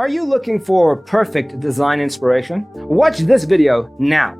Are you looking for perfect design inspiration? Watch this video now.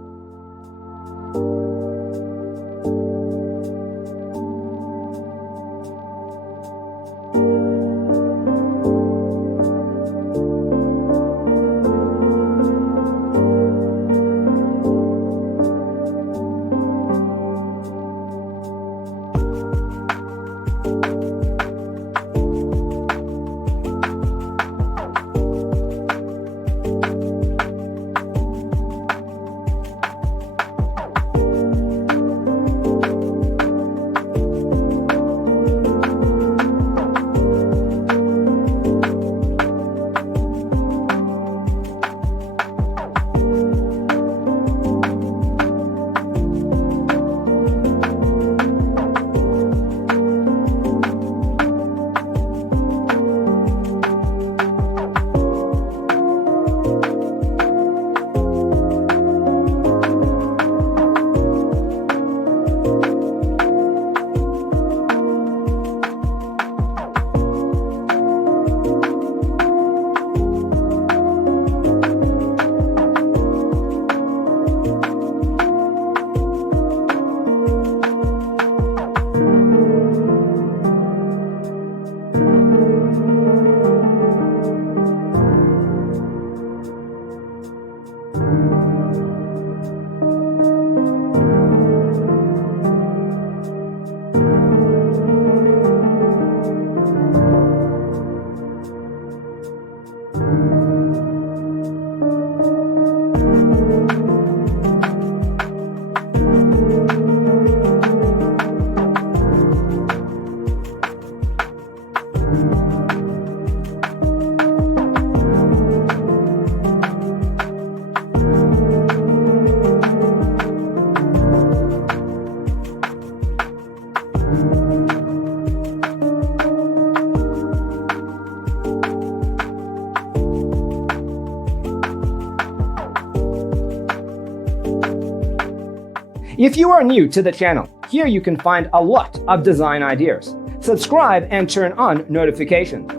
If you are new to the channel, here you can find a lot of design ideas. Subscribe and turn on notifications.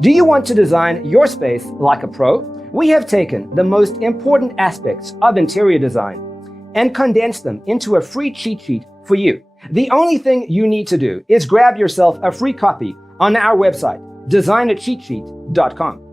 Do you want to design your space like a pro? We have taken the most important aspects of interior design and condensed them into a free cheat sheet for you. The only thing you need to do is grab yourself a free copy on our website, designercheatsheet.com.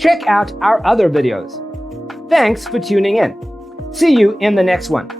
Check out our other videos. Thanks for tuning in. See you in the next one.